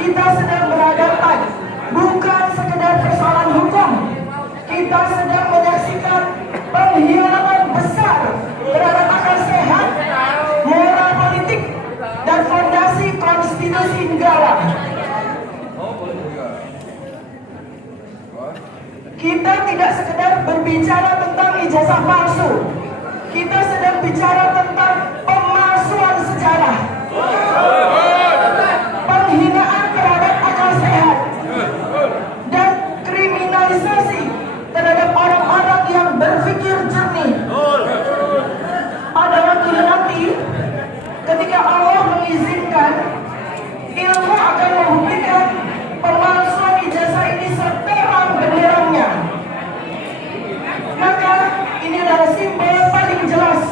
kita sedang berhadapan bukan sekedar persoalan hukum. Kita sedang menyaksikan pengkhianatan besar terhadap akal sehat, moral politik, dan fondasi konstitusi negara. Kita tidak sekedar berbicara tentang ijazah palsu. Kita sedang bicara tentang pemalsuan sejarah, penghinaan terhadap akal sehat, dan kriminalisasi terhadap orang-orang yang berpikir jernih. Pada waktu nanti, ketika Allah mengizinkan, ilmu akan membuktikan pemalsuan ijazah ini seterang benderangnya. Maka ini adalah simbol paling jelas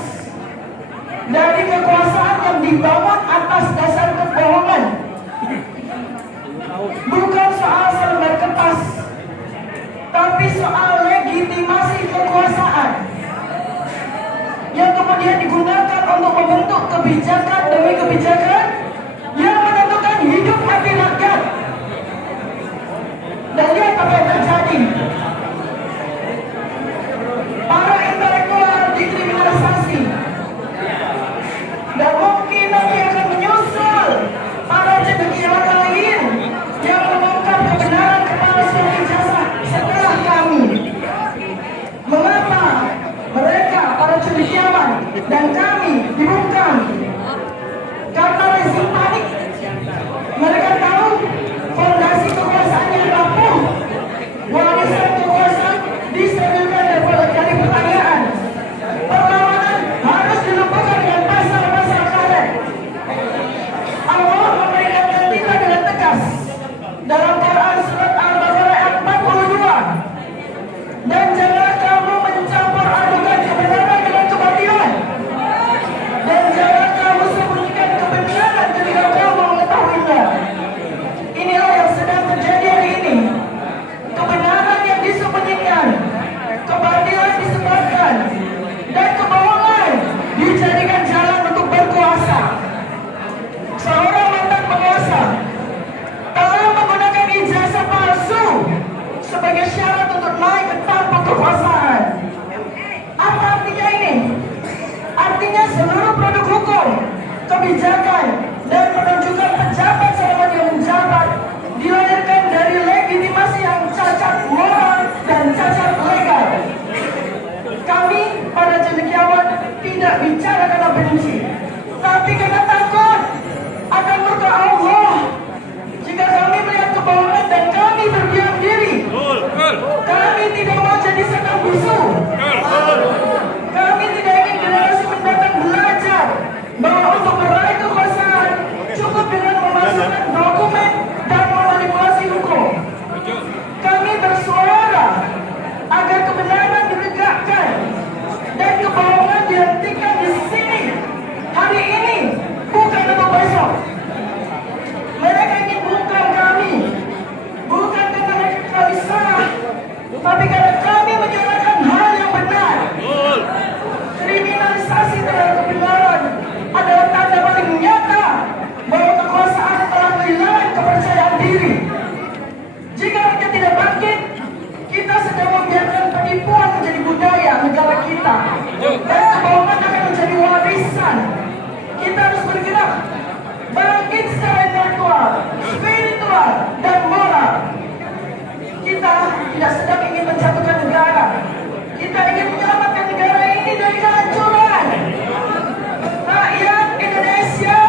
dari kekuasaan yang dibangun atas dasar kebohongan. Bukan soal selembar kertas, tapi soal legitimasi kekuasaan yang kemudian digunakan untuk membentuk kebijakan demi kebijakan yang menentukan hidup mati rakyat. Dan lihat apa yang terjadi. Para intelektual dikriminalisasi, dan mungkin nanti akan menyusul para cendekiawan lain yang mengungkap kebenaran kepalsuan ijazah setelah kami. Mengapa mereka, para cendekiawan dan kami dibungkam? Karena rezim panik. Mereka tahu fondasi kekuasaan yang rapuh, warisan kekuasaan disterilkan dari pertanyaan. Perlawanan harus dilumpuhkan dengan pasal-pasal karet. Allah memperingatkan kita dengan tegas dalam Quran surat Al-Baqarah ayat 42. Dan janganlah kamu mencampur adukan kebenaran dengan kebatilan. Dan jangan kamu sembunyikan kebenaran ketika kamu mengetahuinya. Inilah yang sedang terjadi hari ini. Kebenaran yang disembunyikan, kebatilan disebarkan, dan kebohongan dijadikan jalan untuk berkuasa. Seorang mantan penguasa telah menggunakan ijazah palsu sebagai syarat untuk naik ke tampuk kekuasaan. Apa artinya ini? Artinya seluruh produk hukum, kebijakan, dan penunjukan pejabat selama dia menjabat dilahirkan dari legitimasi yang cacat moral dan cacat legal. Kami, para cendekiawan, tidak bicara karena benci, tapi karena takut akan murka Allah. Jika kami melihat kebohongan dan kami berdiam diri, kami tidak mau jadi sekam bisu. Kami tidak ingin generasi mendatang belajar bahwa untuk meraih kekuasaan cukup dengan memasukkan dokumen dan memanipulasi hukum. Kami bersuara agar kebenaran ditegakkan dan kebohongan dihentikan di sini, hari ini, bukan untuk besok. Mereka ingin bungkam kami, bukan karena kami salah, tapi karena kami menjalankan hal yang benar. Kriminalisasi terhadap kebenaran adalah tanda paling nyata bahwa kekuasaan telah kehilangan kepercayaan diri. Jika rakyat tidak bangkit, kita sedang membiarkan penipuan menjadi budaya negara kita, dan kebohongan akan menjadi warisan. Kita harus bergerak, bangkit secara intelektual, spiritual, dan moral. Kita tidak sedang ingin menjatuhkan negara. Kita ingin menyelamatkan negara ini dari kehancuran. Rakyat Indonesia,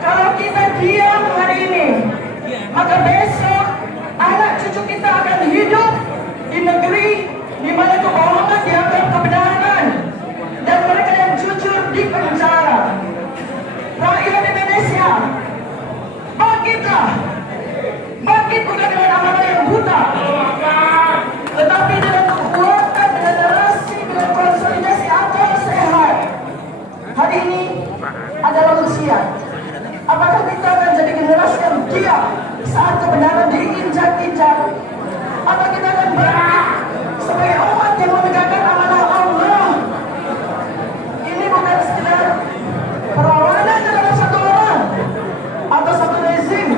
kalau kita diam hari ini, maka besok anak cucu kita akan hidup di negeri di mana kebohongan dianggap kebenaran dan mereka yang jujur dipenjara. Rakyat Indonesia, bangkitlah. Bangkit bukan dengan amanah yang buta, tetapi dengan kekuatan, dengan narasi, dengan konsolidasi akal sehat. Hari ini adalah usia. Apakah kita akan jadi generasi yang diam saat kebenaran diinjak-injak? Atau kita akan bangkit sebagai umat yang menegakkan amanah Allah? Ini bukan sekedar perlawanan terhadap satu orang atau satu rezim,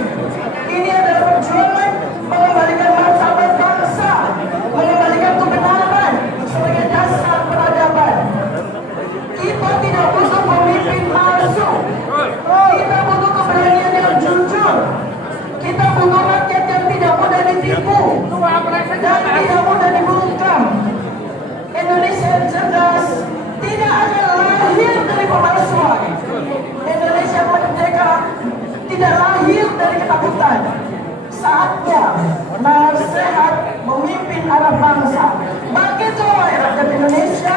lahir dari ketakutan. Saatnya nasihat memimpin anak bangsa. Bagi seluruh rakyat Indonesia,